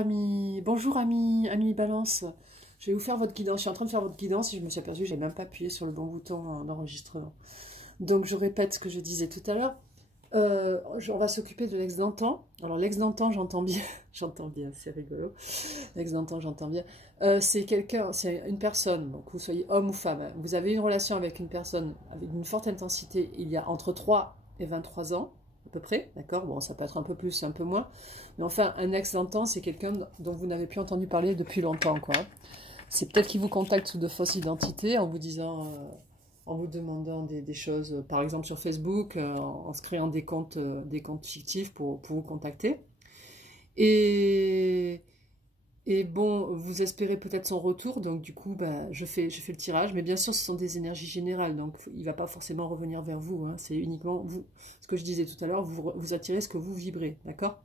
ami Balance. Je vais vous faire votre guidance. Je suis en train de faire votre guidance et je me suis aperçue que je n'avais même pas appuyé sur le bon bouton d'enregistrement. Donc je répète ce que je disais tout à l'heure. On va s'occuper de l'ex d'antan. Alors l'ex d'antan, j'entends bien, j'entends bien, c'est rigolo. L'ex d'antan, j'entends bien. C'est quelqu'un, c'est une personne, donc vous soyez homme ou femme, hein. Vous avez une relation avec une personne avec une forte intensité il y a entre 3 et 23 ans, à peu près, d'accord? Bon, ça peut être un peu plus, un peu moins. Mais enfin, un ex d'antan, c'est quelqu'un dont vous n'avez plus entendu parler depuis longtemps, quoi. C'est peut-être qu'il vous contacte sous de fausses identités en vous disant... en vous demandant des choses, par exemple sur Facebook, en se créant des comptes fictifs pour vous contacter. Et, et bon, vous espérez peut-être son retour, donc du coup, bah, je fais le tirage. Mais bien sûr, ce sont des énergies générales, donc il ne va pas forcément revenir vers vous, hein. C'est uniquement vous. Ce que je disais tout à l'heure, vous attirez ce que vous vibrez, d'accord?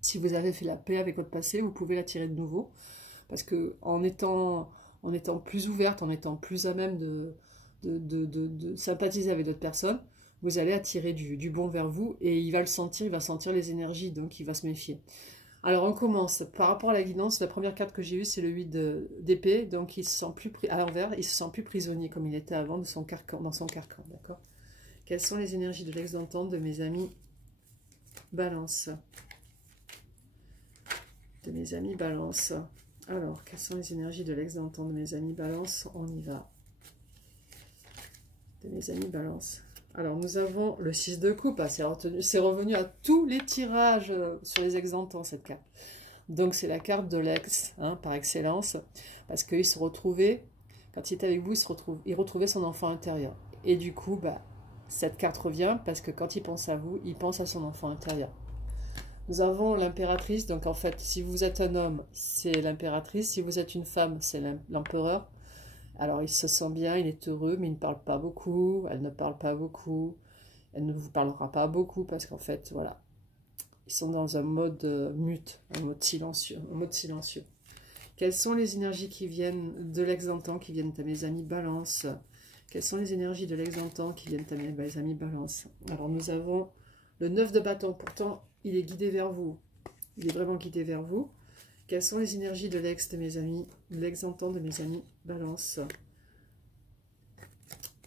Si vous avez fait la paix avec votre passé, vous pouvez l'attirer de nouveau. Parce que en étant plus ouverte, en étant plus à même de sympathiser avec d'autres personnes, vous allez attirer du bon vers vous et il va le sentir, il va sentir les énergies, donc il va se méfier. Alors on commence. Par rapport à la guidance, la première carte que j'ai eue, c'est le 8 d'épée, donc il se sent plus à l'envers, il se sent plus prisonnier comme il était avant de son carcan, dans son carcan, d'accord? Quelles sont les énergies de l'ex d'antan de mes amis Balance? De mes amis Balance. Alors, quelles sont les énergies de l'ex d'antan de mes amis Balance? On y va. De mes amis Balance. Alors, nous avons le 6 de coupe. Ah, c'est revenu à tous les tirages sur les ex d'antan, cette carte. Donc, c'est la carte de l'ex, hein, par excellence. Parce qu'il se retrouvait, quand il était avec vous, il retrouvait son enfant intérieur. Et du coup, bah, cette carte revient parce que quand il pense à vous, il pense à son enfant intérieur. Nous avons l'impératrice, donc en fait, si vous êtes un homme, c'est l'impératrice. Si vous êtes une femme, c'est l'empereur. Alors, il se sent bien, il est heureux, mais il ne parle pas beaucoup, elle ne parle pas beaucoup, elle ne vous parlera pas beaucoup, parce qu'en fait, voilà, ils sont dans un mode mute, un mode silencieux, Quelles sont les énergies qui viennent de l'ex d'antan, qui viennent à mes amis Balance? Quelles sont les énergies de l'ex d'antan qui viennent à mes amis Balance? Alors, nous avons le 9 de bâton, pourtant, il est guidé vers vous. Il est vraiment guidé vers vous. Quelles sont les énergies de l'ex de mes amis, l'ex d'antan de mes amis Balance?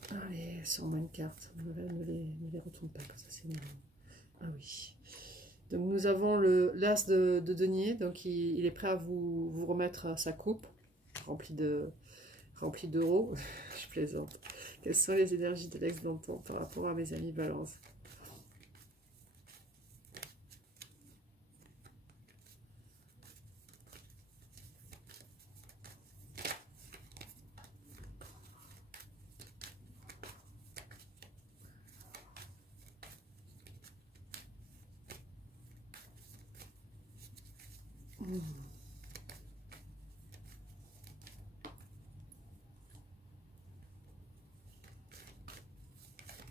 Allez, sur moins une carte. Ne les retourne pas, comme ça c'est mieux. Ah oui. Donc nous avons l'as de denier, donc il est prêt à vous remettre sa coupe, remplie d'euros. Je plaisante. Quelles sont les énergies de l'ex d'antan par rapport à mes amis Balance?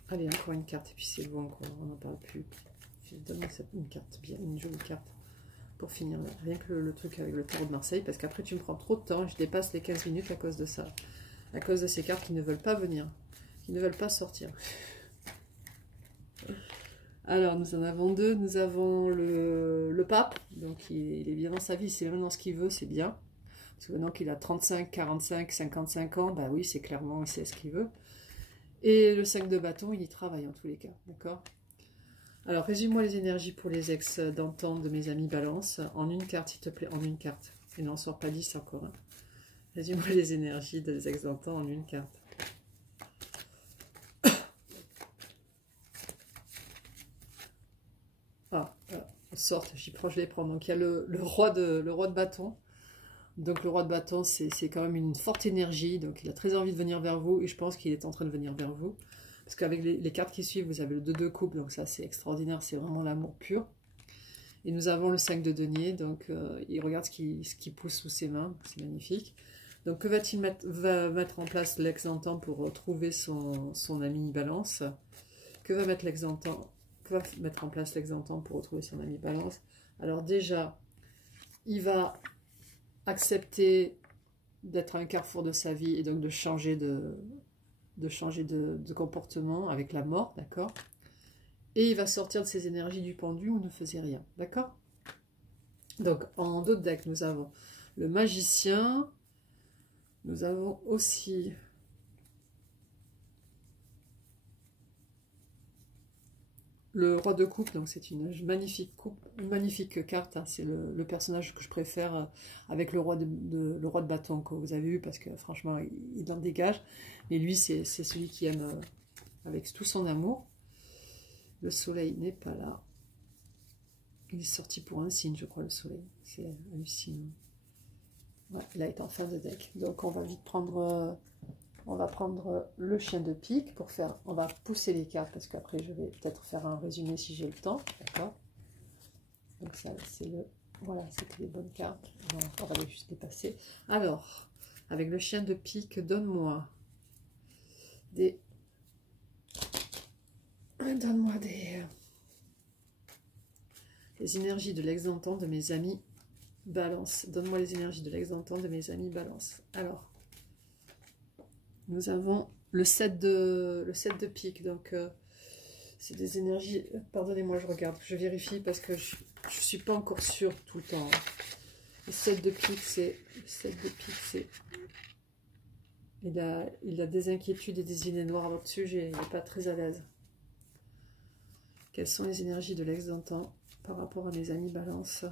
Allez, encore une carte, et puis c'est bon, on n'en parle plus. Donne-moi une carte, bien, une jolie carte, pour finir. Rien que le truc avec le tarot de Marseille, parce qu'après tu me prends trop de temps, je dépasse les 15 minutes à cause de ça. À cause de ces cartes qui ne veulent pas venir, qui ne veulent pas sortir. Alors, nous en avons deux. Nous avons le pape, donc il est bien dans sa vie, c'est vraiment ce qu'il veut, c'est bien. Parce que maintenant qu'il a 35, 45, 55 ans, bah oui, c'est clairement, il sait ce qu'il veut. Et le 5 de bâton, il y travaille en tous les cas, d'accord? Alors, résume-moi les énergies pour les ex d'antan de mes amis Balance. En une carte, s'il te plaît, en une carte. Et n'en sort pas 10 encore. Hein. Résume-moi les énergies des ex d'antan en une carte. Sorte, je les prends. Donc il y a le roi de bâton. Donc le roi de bâton, c'est quand même une forte énergie. Donc il a très envie de venir vers vous. Et je pense qu'il est en train de venir vers vous. Parce qu'avec les cartes qui suivent, vous avez le 2 de coupe. Donc ça, c'est extraordinaire. C'est vraiment l'amour pur. Et nous avons le 5 de denier. Donc il regarde ce qui pousse sous ses mains. C'est magnifique. Donc que va-t-il mettre en place l'ex d'antan pour retrouver son ami Balance? Que va mettre l'ex d'antan? Va mettre en place l'ex d'antan pour retrouver son ami Balance? Alors déjà, il va accepter d'être à un carrefour de sa vie et donc de changer de comportement avec la mort, d'accord? Et il va sortir de ses énergies du pendu où ne faisait rien, d'accord? Donc, en dos de deck, nous avons le magicien. Nous avons aussi le roi de coupe. Donc, c'est une magnifique carte. Hein. C'est le personnage que je préfère avec le roi de bâton que vous avez eu. Parce que franchement, il en dégage. Mais lui, c'est celui qui aime avec tout son amour. Le soleil n'est pas là. Il est sorti pour un signe, je crois, le soleil. C'est hallucinant. Ouais, il a été en fin de deck. Donc on va vite prendre, on va prendre le chien de pique pour faire. On va pousser les cartes parce qu'après je vais peut-être faire un résumé si j'ai le temps. D'accord. Donc ça, c'est le. Voilà, c'était les bonnes cartes. On va juste les passer. Alors, avec le chien de pique, donne-moi des. Donne-moi les énergies de l'ex-entente de mes amis Balance. Donne-moi les énergies de l'ex-entente de mes amis Balance. Alors, nous avons le 7 de pique. Donc, c'est des énergies... Pardonnez-moi, je regarde, je vérifie parce que je ne suis pas encore sûre tout le temps. Le 7 de pique, c'est... Il a des inquiétudes et des idées noires à votre sujet. Il n'est pas très à l'aise. Quelles sont les énergies de l'ex-entente par rapport à mes amis Balance?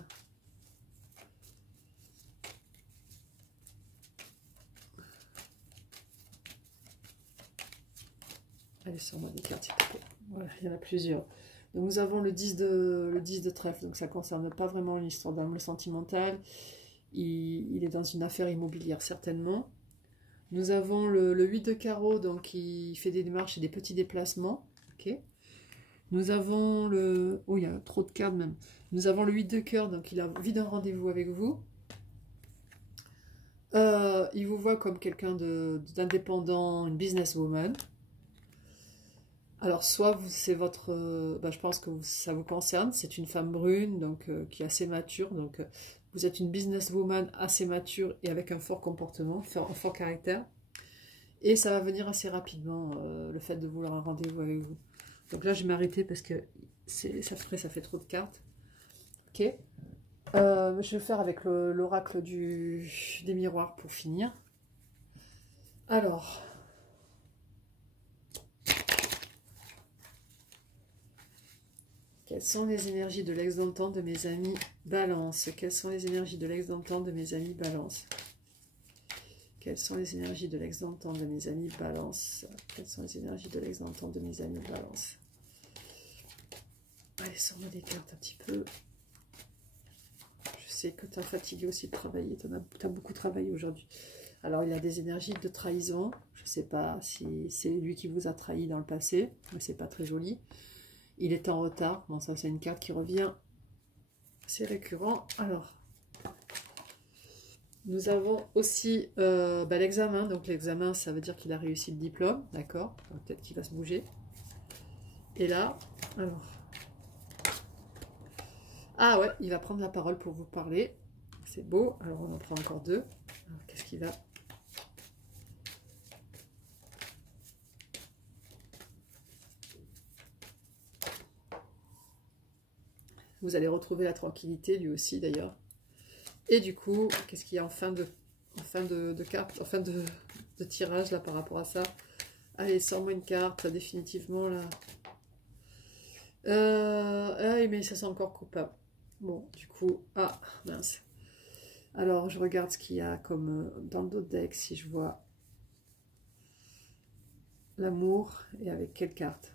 Allez, sors-moi des cartes, s'il te plaît. Voilà, il y en a plusieurs. Donc, nous avons le 10 de trèfle. Donc, ça ne concerne pas vraiment l'histoire d'âme sentimentale. Il est dans une affaire immobilière, certainement. Nous avons le 8 de carreau. Donc, il fait des démarches et des petits déplacements. Ok. Nous avons le... Oh, il y a trop de cartes même. Nous avons le 8 de cœur. Donc, il a envie d'un rendez-vous avec vous. Il vous voit comme quelqu'un d'indépendant, une businesswoman. Alors, soit c'est votre... je pense que ça vous concerne. C'est une femme brune, donc qui est assez mature. Donc, vous êtes une businesswoman assez mature et avec un fort comportement, un fort caractère. Et ça va venir assez rapidement, le fait de vouloir un rendez-vous avec vous. Donc là, je vais m'arrêter parce que ça fait trop de cartes. Ok. Je vais faire avec l'oracle des miroirs pour finir. Alors... Quelles sont les énergies de l'ex-entente de mes amis Balance? Quelles sont les énergies de l'ex-entente de mes amis Balance? Quelles sont les énergies de l'ex-entente de mes amis Balance? Quelles sont les énergies de l'ex-entente de mes amis Balance? Allez, sors-moi des cartes un petit peu. Je sais que tu as fatigué aussi de travailler. Tu as beaucoup travaillé aujourd'hui. Alors, il y a des énergies de trahison. Je ne sais pas si c'est lui qui vous a trahi dans le passé, mais c'est pas très joli. Il est en retard. Bon, ça, c'est une carte qui revient. C'est récurrent. Alors, nous avons aussi l'examen. Donc, l'examen, ça veut dire qu'il a réussi le diplôme. D'accord. Peut-être qu'il va se bouger. Et là, alors... Ah ouais, il va prendre la parole pour vous parler. C'est beau. Alors, on en prend encore deux. Qu'est-ce qu'il va... Vous allez retrouver la tranquillité, lui aussi d'ailleurs. Et du coup, qu'est-ce qu'il y a en fin de carte, en fin de tirage là par rapport à ça? Allez, sors-moi une carte, définitivement là. Ah, mais ça sent encore coupable. Bon, du coup, ah, mince. Alors, je regarde ce qu'il y a comme dans le dos de deck, si je vois l'amour et avec quelle carte.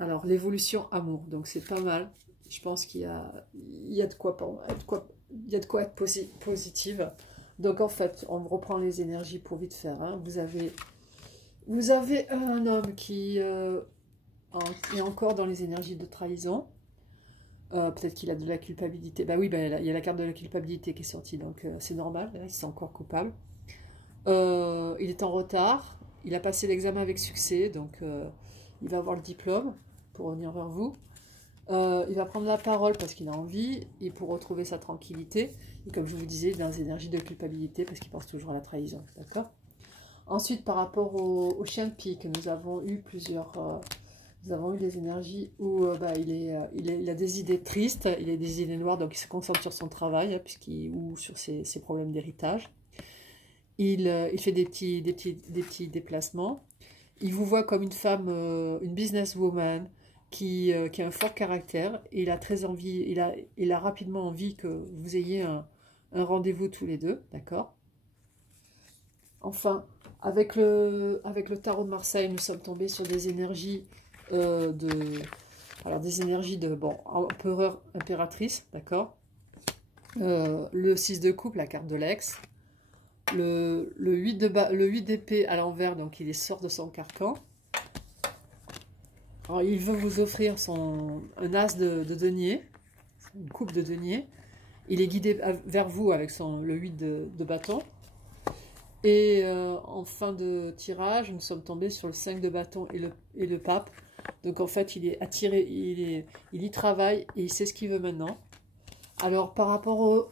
Alors, l'évolution amour, donc c'est pas mal. Je pense qu'il y a de quoi être positive. Donc, en fait, on reprend les énergies pour vite faire. Hein. Vous avez un homme qui est encore dans les énergies de trahison. Peut-être qu'il a de la culpabilité. Bah oui, il y a la carte de la culpabilité qui est sortie, donc c'est normal. Là, il se sent encore coupable. Il est en retard. Il a passé l'examen avec succès, donc... il va avoir le diplôme pour revenir vers vous. Il va prendre la parole parce qu'il a envie et pour retrouver sa tranquillité. Et comme je vous disais, dans les énergies de culpabilité parce qu'il pense toujours à la trahison. D'accord. Ensuite, par rapport au chien de pique, nous avons eu plusieurs Nous avons eu des énergies où il a des idées tristes, il a des idées noires, donc il se concentre sur son travail, hein, ou sur ses problèmes d'héritage. Il fait des petits déplacements. Il vous voit comme une femme, une businesswoman qui a un fort caractère. Et il a très envie, il a rapidement envie que vous ayez un rendez-vous tous les deux, d'accord? Enfin, avec le tarot de Marseille, nous sommes tombés sur des énergies bon, empereur, impératrice, d'accord? Le 6 de coupe, la carte de l'ex. Le 8 d'épée à l'envers, donc il sort de son carcan. Alors, il veut vous offrir un as de denier, une coupe de denier. Il est guidé vers vous avec le 8 de bâton. Et en fin de tirage, nous sommes tombés sur le 5 de bâton et le pape. Donc en fait, il est attiré, il y travaille et il sait ce qu'il veut maintenant. Alors par rapport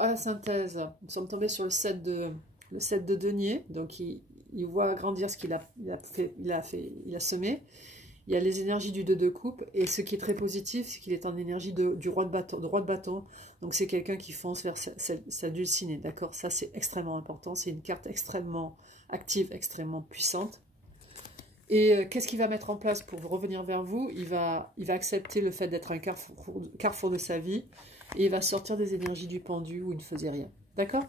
à la synthèse, nous sommes tombés sur le 7 de denier. Donc il voit grandir ce qu'il a semé. Il y a les énergies du 2 de coupe, et ce qui est très positif, c'est qu'il est en énergie du roi de bâton. Donc c'est quelqu'un qui fonce vers sa dulcinée, d'accord? Ça c'est extrêmement important, c'est une carte extrêmement active, extrêmement puissante. Et qu'est-ce qu'il va mettre en place pour revenir vers vous? Il va accepter le fait d'être un carrefour de sa vie, et il va sortir des énergies du pendu où il ne faisait rien, d'accord?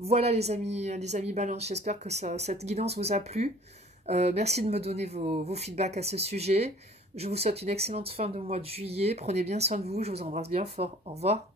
Voilà les amis Balance, j'espère que cette guidance vous a plu. Merci de me donner vos feedbacks à ce sujet. Je vous souhaite une excellente fin de mois de juillet. Prenez bien soin de vous, je vous embrasse bien fort. Au revoir.